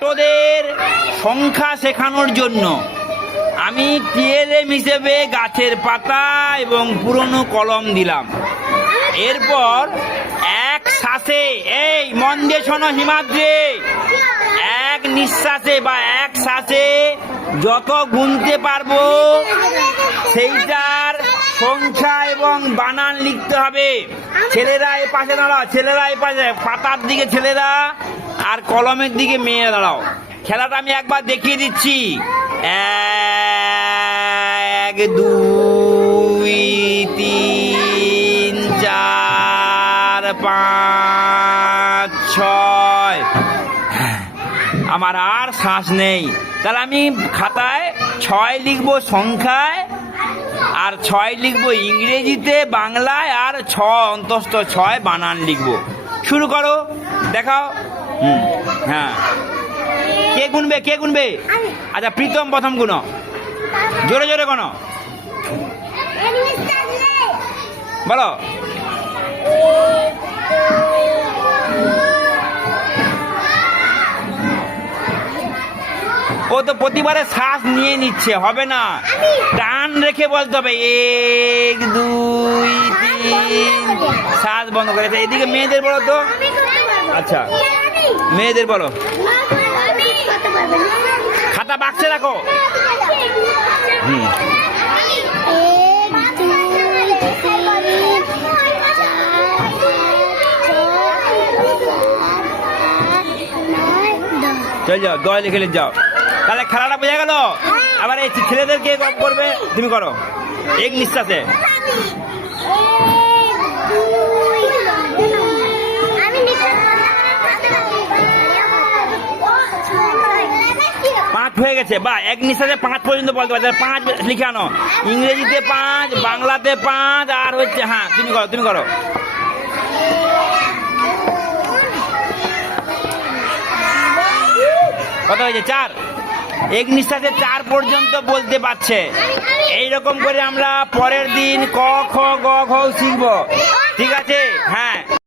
ছোটদের সংখ্যা শেখানোর জন্য আমি টিএলএম হিসেবে গাছের পাতা এবং পুরনো কলম দিলাম। এরপর এক শ্বাসে, এই মন দিয়ে শোনো হিমাদ্রি, এক নিঃশ্বাসে বা এক শ্বাসে যত গুনতে পারবো সেইটার সংখ্যা এবং বানান লিখতে হবে। ছেলেরা এই পাশে দাঁড়াও, ছেলেরা এই পাশে, পাতার দিকে ছেলেরা আর কলমের দিকে মেয়েরা দাঁড়াও। খেলাটা আমি একবার দেখিয়ে দিচ্ছি। 1 2 3 4 5 6। আমার আর শ্বাস নেই, তাহলে আমি খাতায় 6 লিখবো সংখ্যায়, আর 6 লিখবো ইংরেজিতে, বাংলায়, আর 6 অন্তস্থ 6 বানান লিখবো। শুরু করো, দেখাও। হ্যাঁ, কে গুনবে, কে গুনবে? আচ্ছা, প্রীতম প্রথম গুনো, জোরে জোরে গুনো, বলো। ও তো প্রতিবারে শ্বাস নিয়ে নিচ্ছে, হবে না, টান রেখে বলতে হবে। 1 2 3, শ্বাস বন্ধ করে। এদিকে মেয়েদের বলো তো। আচ্ছা, মেয়েদের বলো। খাতা বাক্সে রাখো। চল যাও, 10 লিখে যাও। তাহলে খেলাটা বোঝা গেল। আবার এই ছেলেদেরকে করবে, তুমি করো এক নিঃশ্বাসে। পাঁচ হয়ে গেছে, বা এক নিঃশ্বাসে 5 পর্যন্ত বলতে পারছে। 5 লিখে আনো, ইংরেজিতে 5, বাংলাতে 5, আর হচ্ছে, হ্যাঁ তুমি করো, তুমি করো। কত হয়েছে? 4। এক নিঃশ্বাসে 4 পর্যন্ত বলতে পারছে। এইরকম করে আমরা পরের দিন ক খ গ ঘ শিখবো, ঠিক আছে? হ্যাঁ।